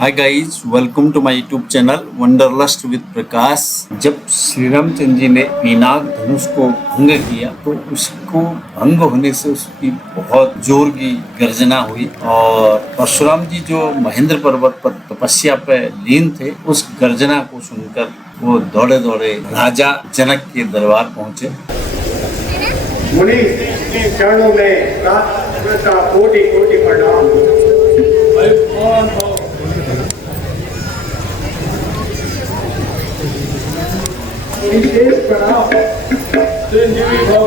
Hi guys, welcome to my YouTube channel wanderlust with Prakash. जब श्री रामचंद्र जी ने पिनाक धनुष को भंग किया तो उसको भंग होने से उसकी बहुत जोर की गर्जना हुई और परशुराम जी जो महेंद्र पर्वत पर तपस्या पे लीन थे, उस गर्जना को सुनकर वो दौड़े दौड़े राजा जनक के दरबार पहुंचे। मुनि के चरणों में कोटि कोटि प्रणाम। विशेष प्रणाम। चिरंजीवी भव।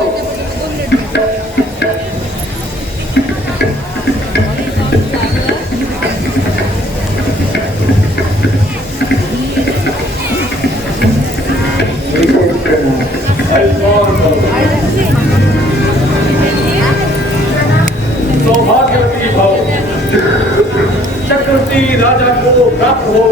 सौभाग्यवती भव। चक्रवर्ती राजा को प्राप्त हो।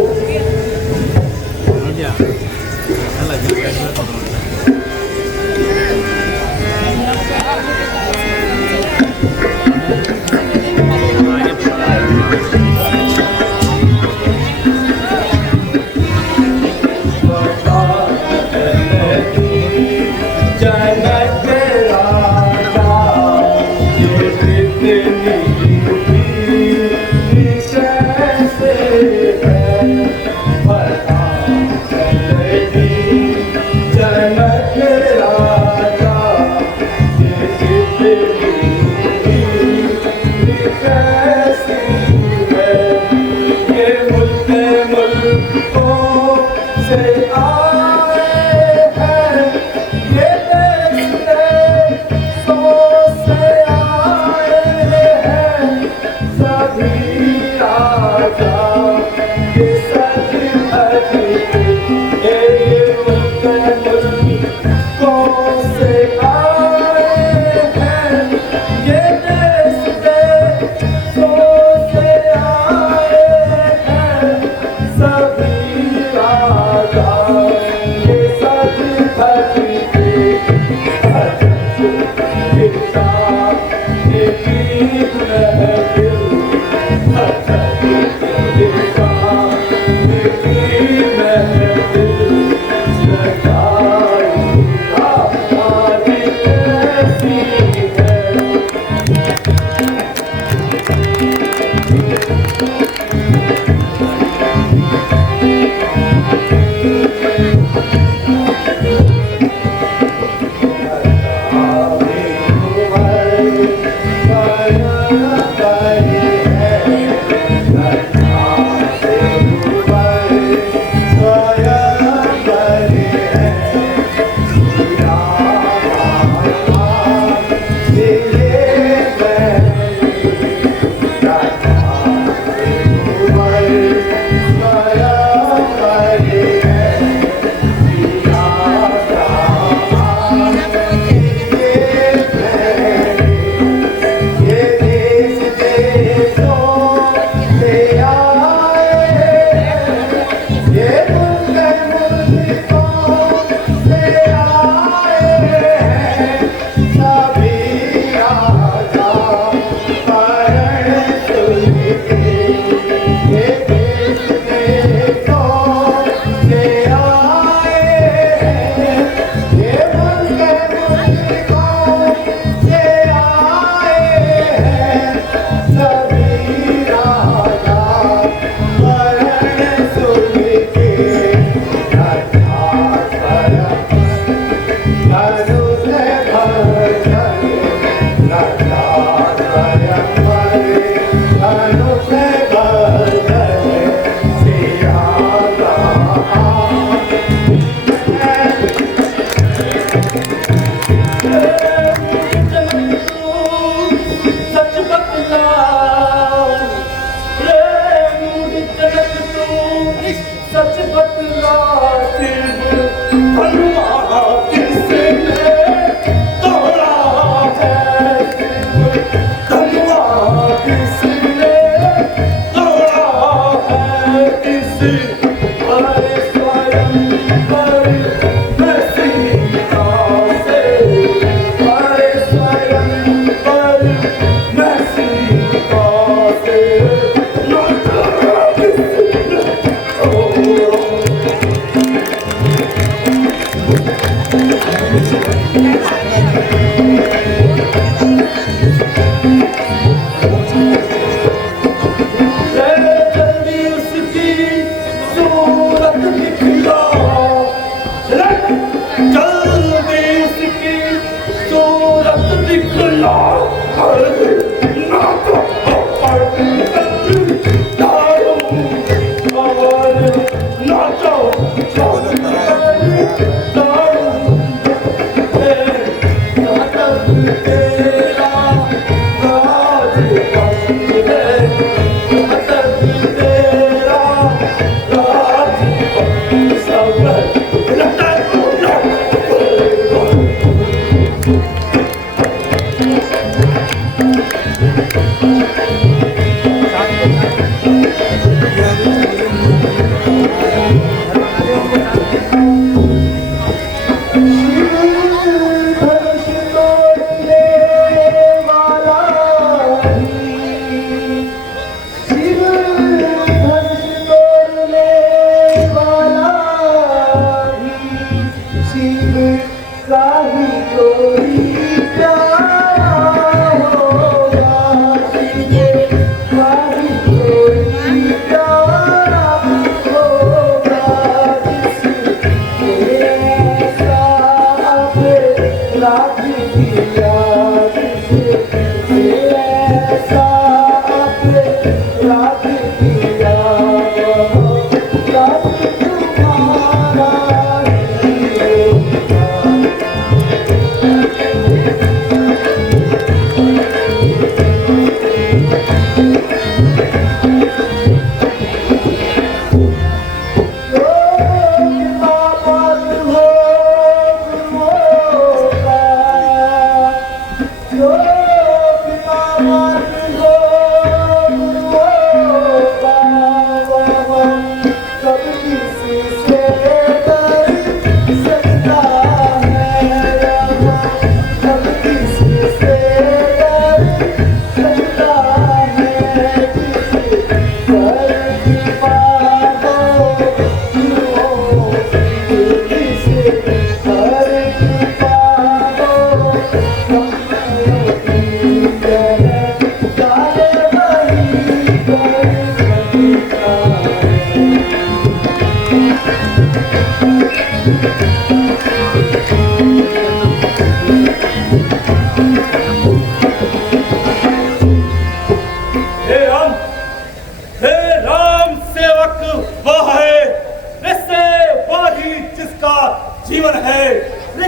जीवन है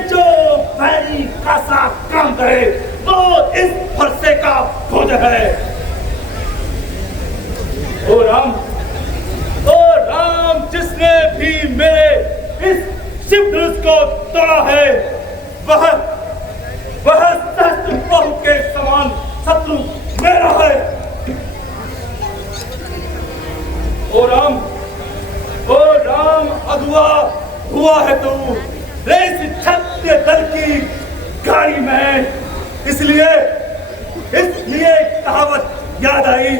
जो पैरी का सा काम करे वो इस फरसे का भोजन है। ओ राम जिसने भी मेरे इस शिव धनुष को तोड़ा है वह सहस्त्र बाहु के समान शत्रु मेरा है। ओ राम अगुआ हुआ है तू इस क्षत्रिय दल की गाड़ी में, इसलिए कहावत याद आई,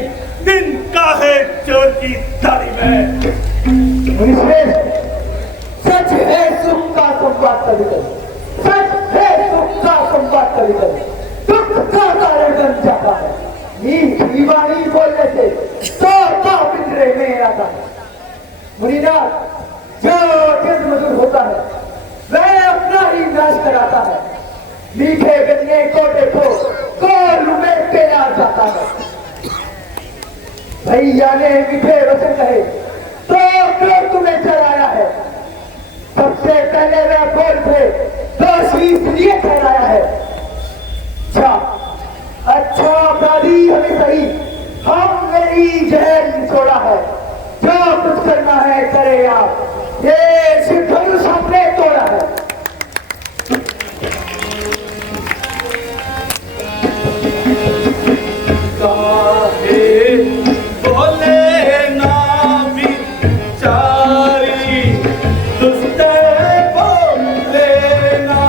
दिन का है चोर की दाढ़ी में। सच है सुख का संवाद कभी कभी, सच है सुख का संवाद कभी कभी दुख का कारण बन जाता है। मीठी वाणी बोलने से तो पिंजरे में आता है। मुनीनाथ, जो जिस मधुर होता है वह अपना ही नाश कराता है। मीठे गन्ने को देखो गोल में पेरा जाता है। भैया ने मीठे वचन कहे तो क्यों तुम्हें चलाया है। सबसे पहले वह बोल थे तो इसलिए ठहराया है। अच्छा अपराधी हमें सही, हम मेरी जहर निचोड़ा है। जो कुछ करना है करे आप, ये सिर्फ धनुष हमने तोड़ा है। बोले ना बिचारी दुष्ट बोले ना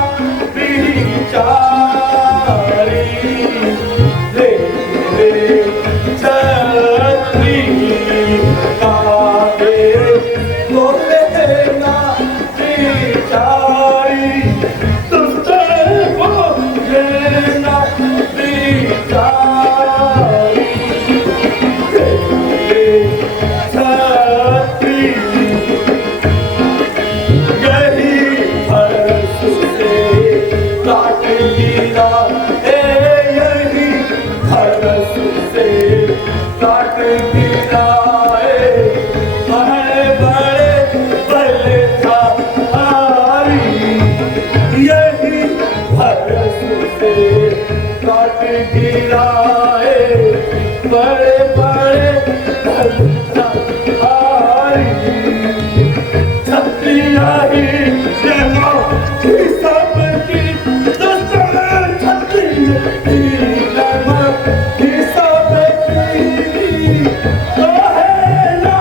बिचारी रे छत्री का गिराए बड़े बड़े छत्रिया ही सेना की सबकी दुश्मन छत्रिया की सेना की सबकी तो है ना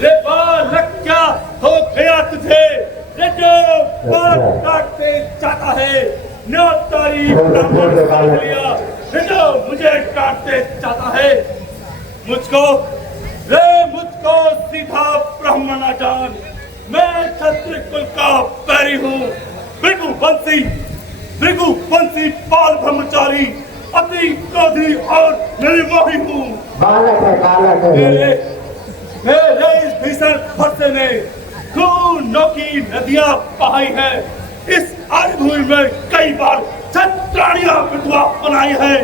रे बालक क्या हो गया तुझे? रे जो बाल काटते जाता है न तारी ब्राह्मण काट लिया, रे जो मुझे काटते जाता है मुझको सीधा ब्राह्मण न जान। मैं क्षत्रिय कुल का पैरी हूँ, भृगुवंशी बाल ब्रह्मचारी अति क्रोधी और निर्मोही हूँ। बालक है। मेरे इस भीषण फरसे ने खूनों की नदियां बहाई है। इस आर्यभूमि में कई बार छत्राणियां विधवा बनाई है।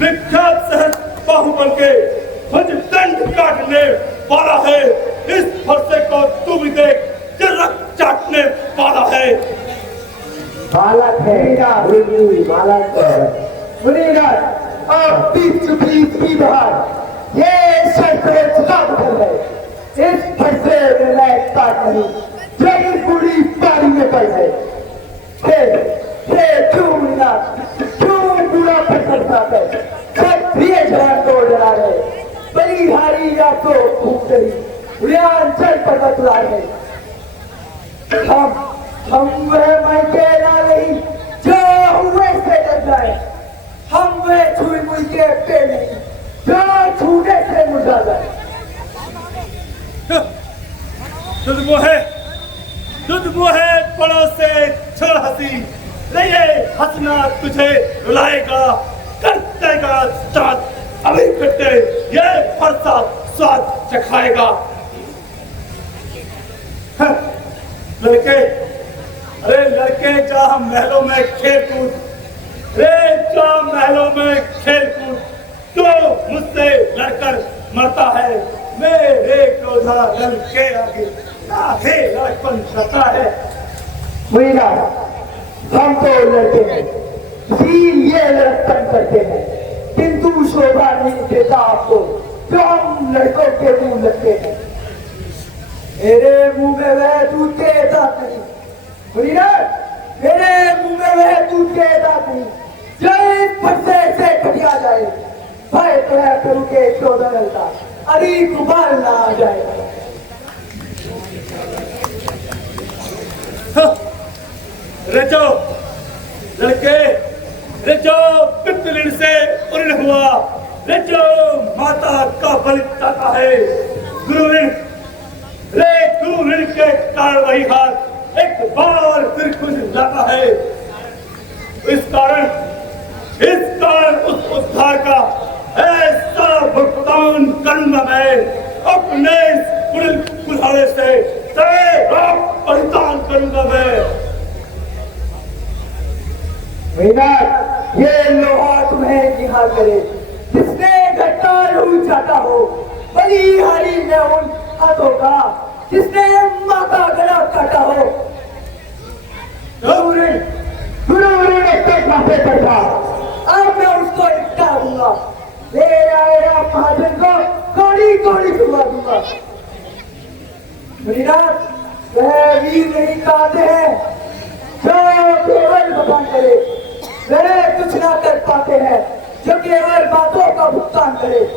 विख्यात शहर बाहुबल के मुझ दंड काटने वाला है। इस फरसे को तू भी देख, रक्त चाटने वाला है। बालक है, बालक है। आप बीच की बात ये शस्त्र चुकाव है। इस फरसे में मैं काट नहीं, जब पूरी पारी में पड़ है। क्यों पूरा फसल जाता है? क्षत्रिय जवान को डरा रहे, बलिहारी या तो भूख रही, उड़ान चल पर बतला रहे। हम वह मैं कहना नहीं जो हुए से डर जाए। हम वे छुई मुई के पेड़ नहीं जो छूने से मुझा जाए। तुझ है पड़ों से छोड़ हंसी, ये हंसना तुझे रुलाएगा, कर देगा दांत अभी कटे, ये फरसा स्वाद चखाएगा। लड़के जा महलों में खेल कूद, महलों में खेल कूद, तो मुझसे लड़कर मरता है। मेरे क्रोधा दल के आगे नाहे लड़कपन करता है। हम तो लड़के हैं, इसीलिए लड़कपन करते हैं, किंतु शोभा नहीं देता आपको जो हम लड़कों के मुंह लगते हैं। मेरे मुंह में वह दूध के दांत नहीं, सुनी ना, मेरे मुंह में वह दूध के दांत नहीं जो इस पर्दे से कटिया जाए। भाई तो है करूँ के 14 डलता अभी गुबार ना आ जाए। रजो लड़के, रजो पितृण से उर्ण हुआ, रजो माता का बलि जाता है। गुरु ऋण, रे गुरु ऋण के कारण वही हाथ एक बार फिर खुद जाता है। इस कारण उस उद्धार का ऐसा भुगतान करूंगा मैं, अपने इस कुल्हाड़े से तेरा परिधान करूंगा मैं। ये लोहा तुम्हें निहार करे, जिसने घटना रूठ जाता हो, बड़ी हारी में उन हाथों का जिसने माता गला काटा हो। गुरु ने काफे बैठा, अब मैं उसको इकट्ठा दूंगा, ले आएगा महाजन को कौड़ी कौड़ी छुआ दूंगा। वह वीर नहीं कहते हैं जो केवल भगवान करे, वे कुछ ना कर पाते हैं जो केवल बातों का भुगतान करे।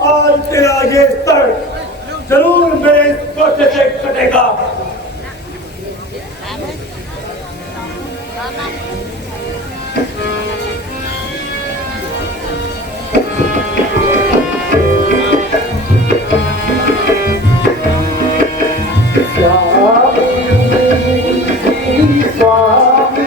आज तेरा ये स्तर जरूर मेरे कोटे से कटेगा। Swami,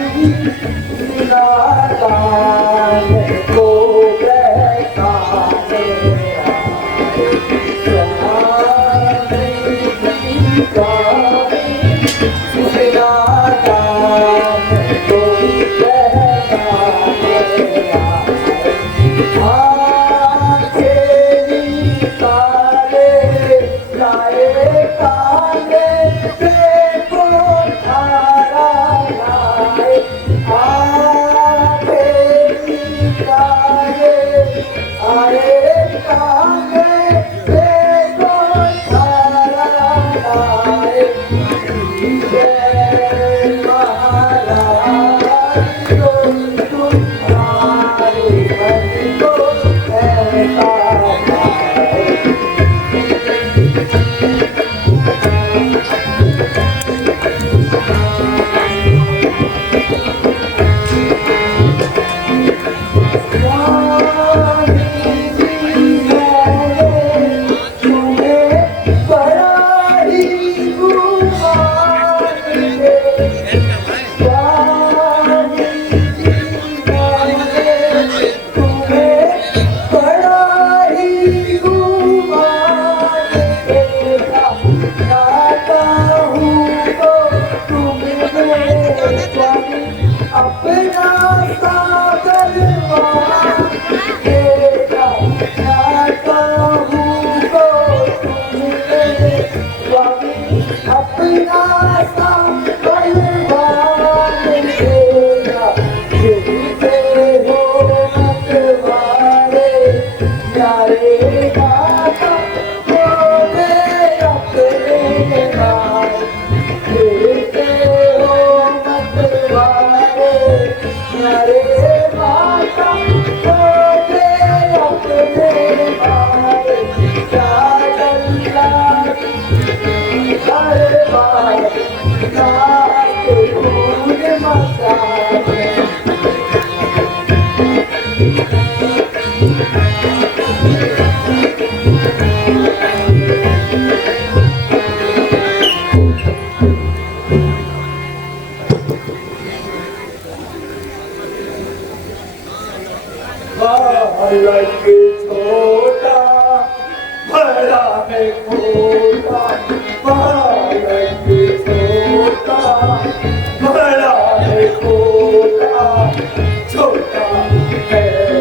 लगे छोटा बड़ा है छोटा लगे छोटा बड़ा है छोटा छोटा है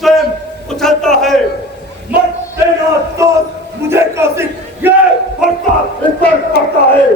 स्वयं उछलता है। मत तेरा दोस्त मुझे कौशिक ये पड़ता इस पर पड़ता है।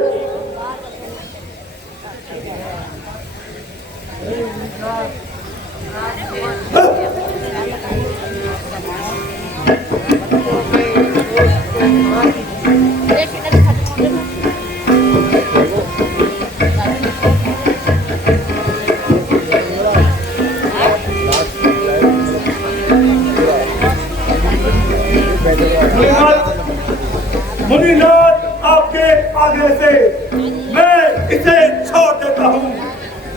मुनिनाथ आपके आगे से मैं इसे छोड़ देता हूँ।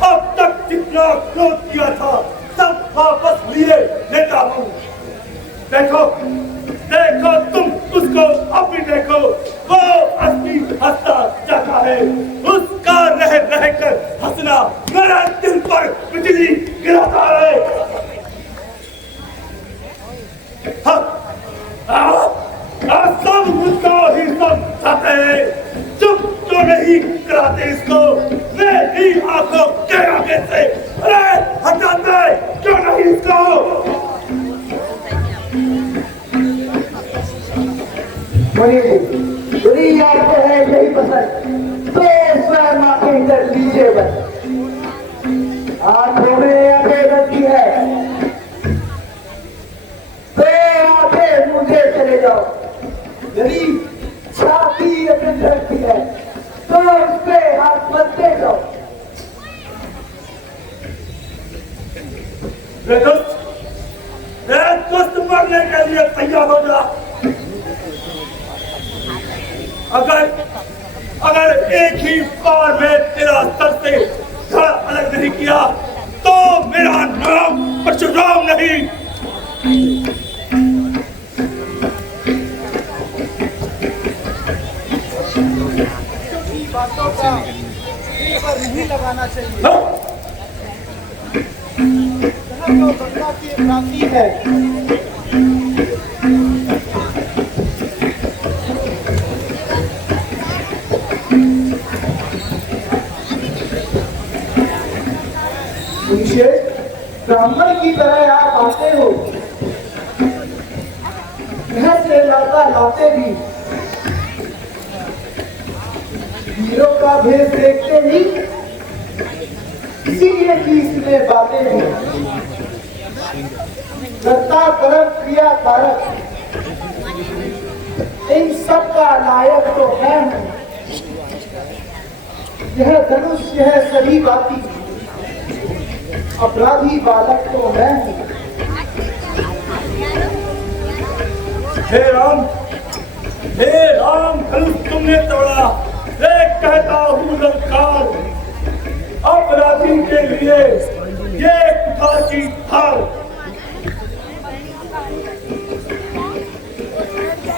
अब तक जितना क्रोध किया था सब वापस लिए लेता हूँ। देखो देखो तुम उसको अब भी देखो, वो असली हंसता जाता है। उसका रह रहकर हंसना मेरे दिल पर बिजली गिराता है। सब मुझको ही समझाते हैं, चुप तो नहीं कराते इसको मेरी आंखों के आगे से। अरे हटाते क्यों नहीं इसको? बुरी आपको है यही पसंद तो स्वयं आंखें इधर लीजिए बस। आंखों में आंखें रखी है तो आंखें मुझे चले जाओ। यदि छाती अपनी रखी है तो उस पे हाथ मत दे जाओ। दोस्त मरने के लिए तैयार हो जा। अगर एक ही बार में तेरा सर से धड़ अलग नहीं किया तो मेरा नाम परशुराम नहीं। बातों का पर नहीं लगाना चाहिए। जहाँ तो गंगा की प्राप्ति है ब्राह्मण की तरह आप आते हो, घर से लाते भी हीरो का भेष देखते ही इसीलिए कि इसमें बातें भी कर्ता कर्म क्रिया कारक इन सब का नायक तो मैं हूं। यह धनुष यह सभी बाती अपराधी बालक तो मैं हूं। हे राम धनुष तुमने तोड़ा। एक कहता हूँ ललकार अपराधी के लिए ये कुठार की थार।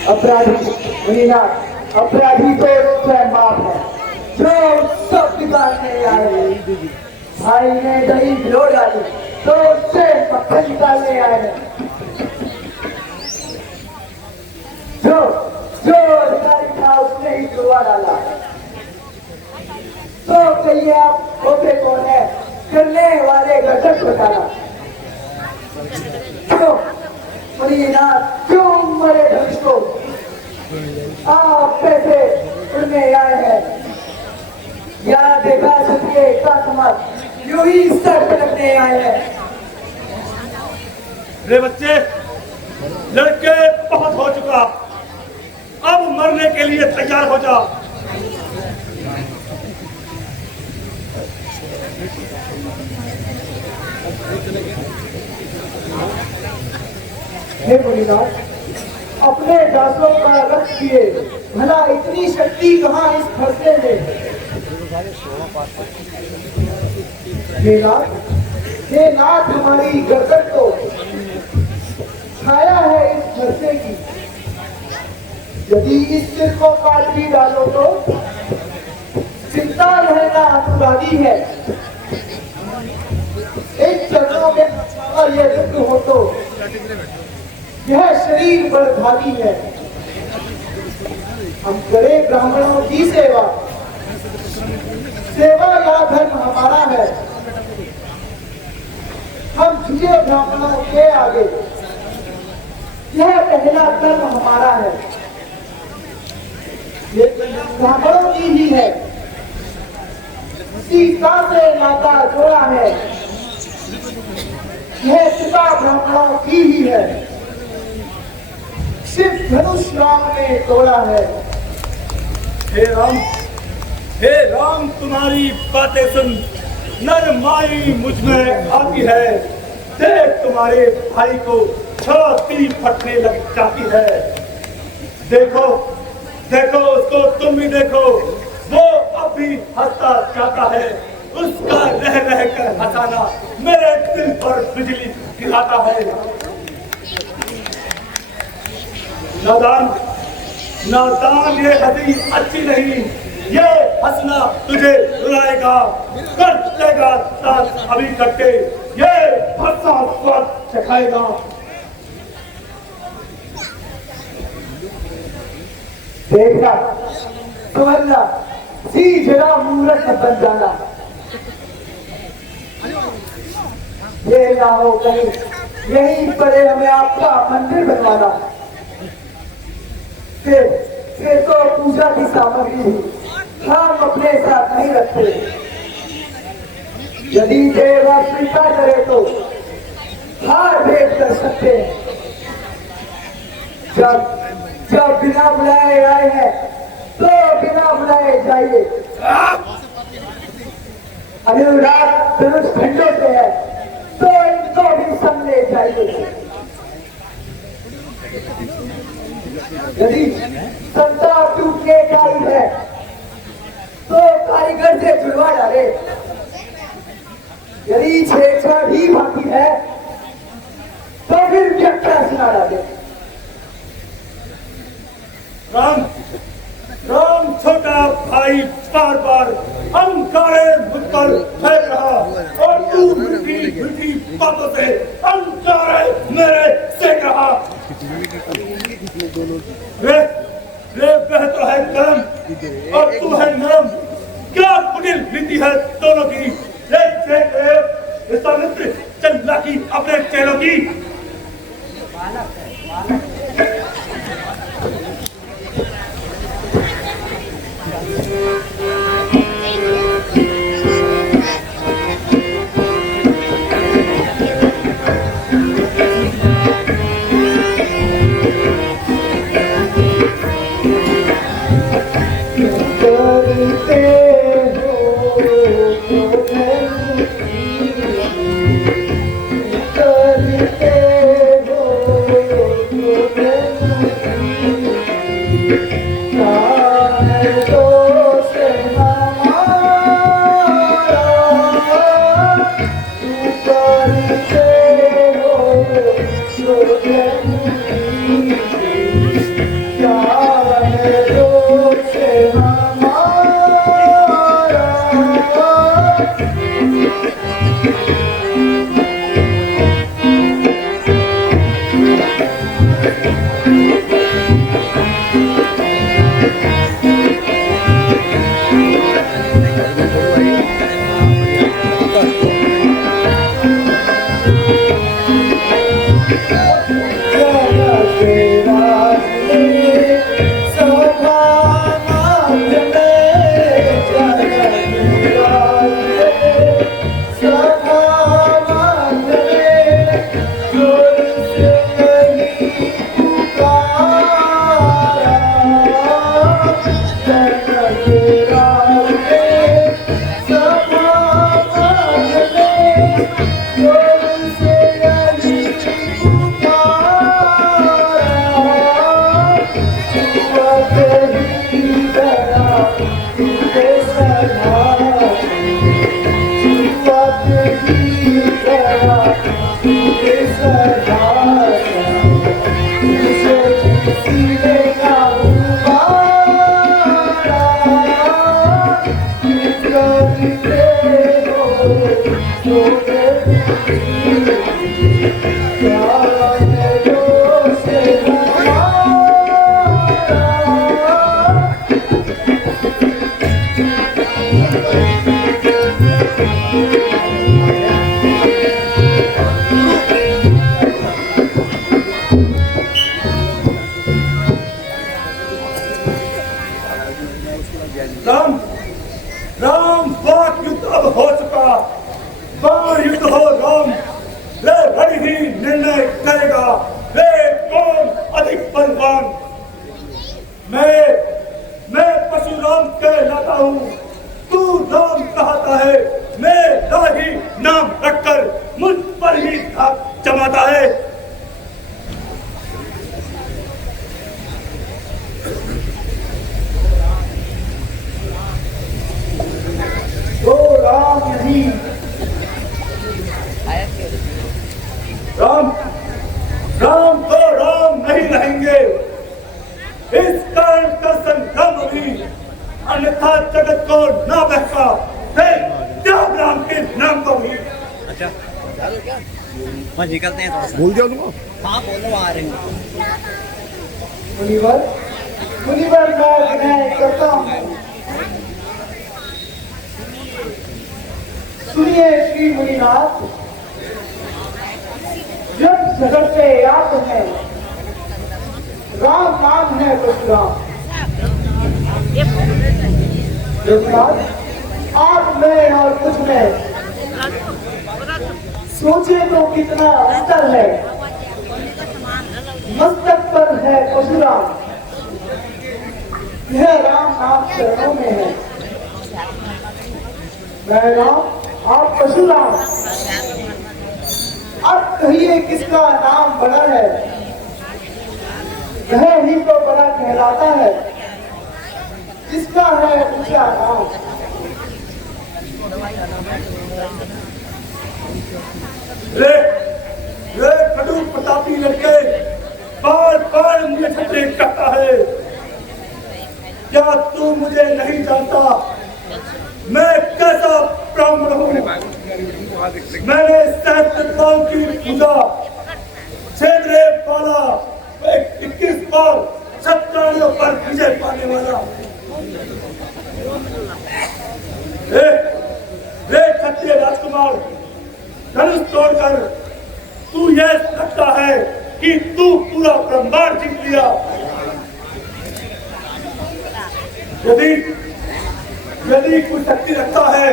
अपराधी मुनीनाथ अपराधी तो स्वयं बाप है जो सब बिगाड़ने आए। भाई ने दही भिगो डाली तो उससे मक्खन निकालने आए। जो जो अधिकारी था उसने ही जुआ डाला तो कहिए आप होते कौन है? करने वाले गजब बताना। क्यों मुनीनाथ क्यों मरे धनुष को? आप पैसे उड़ने आए हैं या देखा सके का समाज यूं ही सर पटकने आए हैं। रे बच्चे लड़के बहुत हो चुका, अब मरने के लिए तैयार हो जा। हे मुनीनाथ अपने दासों का रख किए भला इतनी शक्ति कहाँ इस फरसे में? हे नाथ हमारी गर्दन को छाया है इस फरसे की। यदि इस सिर को काट भी डालो तो चिंता रहना अपराधी है। इन चरणों में और यह रुद्र हो तो यह शरीर बड़ भारी है। हम करें ब्राह्मणों की सेवा, सेवा या धर्म हमारा है। हम झुके ब्राह्मणों के आगे पहला कर्म हमारा है, ये ब्राह्मणों की ही है, सीता से नाता जोड़ा है, यह पिता ब्राह्मणों की ही है, सिर्फ धनुष राम ने तोड़ा है। हे राम तुम्हारी बातें सुन नरमाई मुझ में आती है। देख तुम्हारे भाई को छाती फटने लग जाती है। देखो देखो उसको, तुम भी देखो, वो अब भी हंसता जाता है। उसका रह रह कर हंसाना मेरे दिल पर बिजली गिराता है। नादान ये हंसी अच्छी नहीं, ये हंसना तुझे रुलाएगा, कर देगा साथ अभी कट्टे, ये हंसा स्वाद चखाएगा। देखा समझना, सी जरा मूर्ख बन जाना, ये ना हो कहीं यहीं पड़े हमें आपका मंदिर बनवाना। फिर तो पूजा की सामग्री हम अपने साथ नहीं रखते। यदि देव स्वीकार करे तो हार भेंट कर सकते हैं। जब बिना बुलाए आए हैं तो बिना बुलाए जाइए। अनुराग धनुष खंडों से है तो इनको भी संग ले जाइए। यदि संता टूटने आई है तो कारीगर से जुड़वा डाले। यदि छेड़छाड़ ही बाकी है तो फिर व्याख्या सुना डाले। राम छोटा भाई बार बार अंकारे मुझ पर फेंक रहा और तू मीठी मीठी बातों से अंकारे मेरे सेक रहा। रे वह तो है गरम और तू है नरम, क्या कुटिल नीति है दोनों की। विश्वामित्र चंदा की अपने चेलों की। राम तो राम नहीं रहेंगे। इस कारण का संग्राम अभी, अन्यथा जगत को ना बहका त्याग राम के नाम को भी। निकलते हैं थोड़ा सा। बोल दिया उनको। हाँ बोलो, आ रहे हैं। मुनिवर मुनिवर मैं करता हूँ। सुनिए श्री मुनिनाथ, जब जगत से याद है राम नाम है परशुराम। आप में और कुछ में सोचे तो कितना अंतर है। मस्तक पर है परशुराम, यह राम नाम चरणों में है। मैं राम, आप परशुराम। अब कहिए किसका नाम बड़ा है? वह ही तो बड़ा कहलाता है जिसका है ऊंचा नाम। ये खड़ूस प्रतापी लड़के बार बार मुझे छतरे करता है। क्या तू मुझे नहीं जानता? मैं कैसा ब्राह्मण हूँ? मैंने सहस्त्रताओं की पूजा क्षेत्रे पाला, 21 बार सत्राणियों पर विजय पाने वाला। रे क्षत्रिय राजकुमार, धनुष तोड़कर तू यह लगता है कि तू पूरा ब्रह्मांड जीत लिया। यदि कोई शक्ति रखता है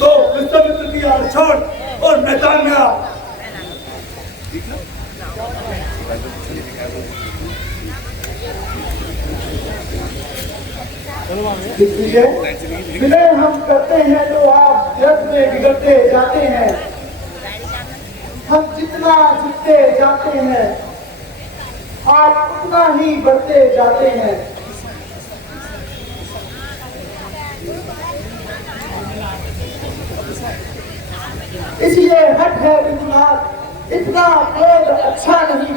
तो विश्वामित्र की आड़ छोड़ और मैदान में आ। विनय हम करते हैं तो आप जग में बिगड़ते जाते हैं। हम जितना जीतते जाते हैं आप उतना ही बढ़ते जाते हैं। इसलिए हट है विश्वनाथ, इतना क्रोध अच्छा नहीं।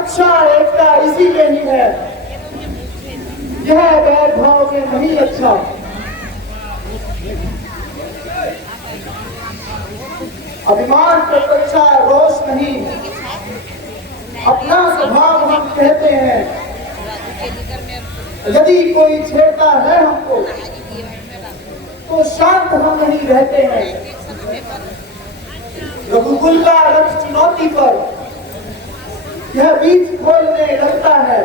अच्छा एकता इसी में ही है, यह वैभव में नहीं। अच्छा अभिमान प्रतीक्षा रोष नहीं, अपना स्वभाव हम कहते हैं। यदि कोई छेड़ता है हमको तो शांत हम नहीं रहते हैं। रघुकुल का रथ चुनौती पर यह बीच खोलने लगता है,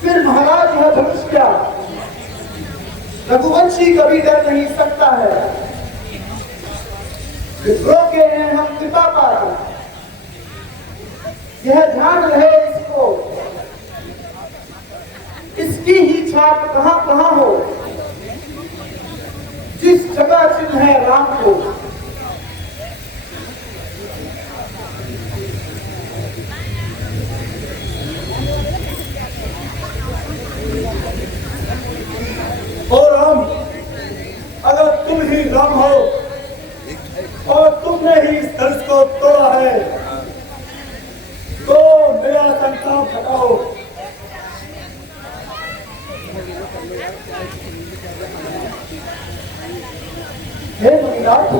फिर महाराज यह धनुष क्या? रघुवंशी कभी डर नहीं सकता है। रोके हैं हम पिता पार, यह ध्यान रहे इसको। इसकी ही छाप कहां कहां हो, जिस जगह चिन्ह है राम को। ओ राम, अगर तुम ही राम हो और तुमने ही इस धनुष को तोड़ा है तो मेरा संताप हटाओ। हे मुनिनाथ,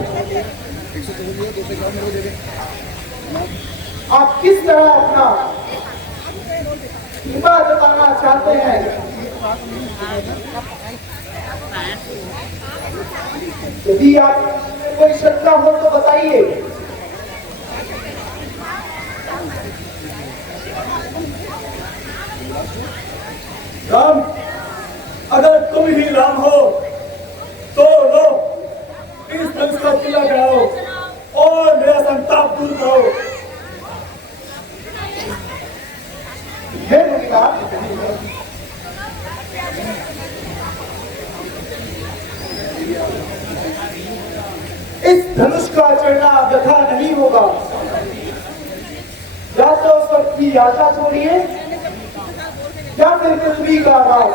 आप किस तरह अपना कृपा जताना चाहते हैं? यदि आप कोई शंका हो तो बताइए। राम, अगर तुम ही राम हो तो लो इस धनुष को चिल्ला कराओ और मेरा संताप दूर करो। हे मुनिनाथ, इस धनुष का चढ़ना व्यथा नहीं होगा। या तो स्वर्ग की आशा छोड़िए या फिर पृथ्वी का राज।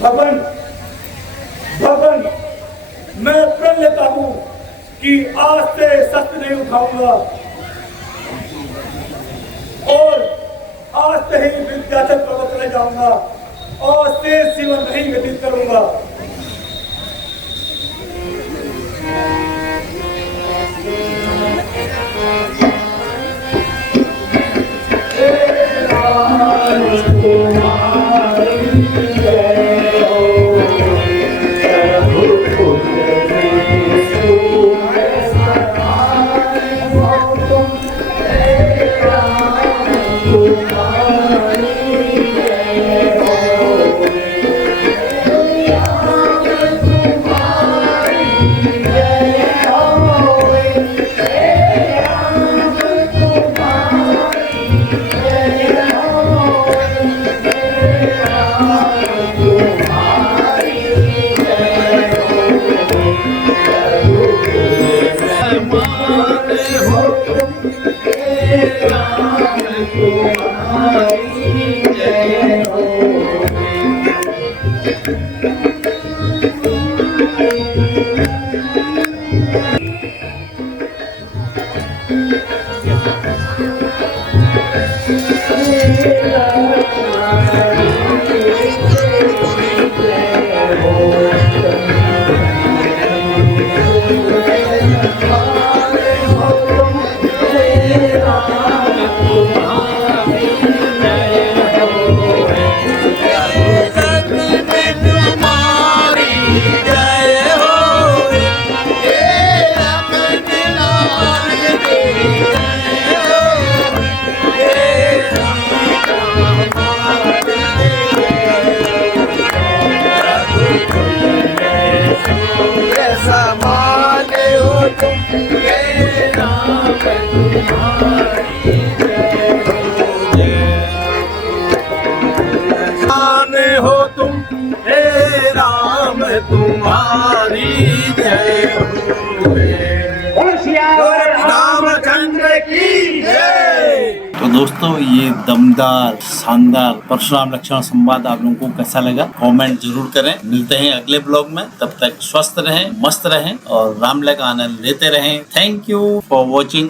भगवान भगवान मैं प्रण लेता हूं कि आज से शस्त्र नहीं उठाऊंगा और आज से ही विद्याचल पर्वत चले जाऊंगा और शेष जीवन नहीं व्यतीत करूंगा। हो तुम हे राम तुम्हारी जय हो रामचंद्र की जय। तो दोस्तों ये दमदार शानदार परशुराम लक्ष्मण संवाद आप लोगों को कैसा लगा कमेंट जरूर करें। मिलते हैं अगले ब्लॉग में, तब तक स्वस्थ रहें, मस्त रहें और रामलला का आनंद लेते रहें। Thank you for watching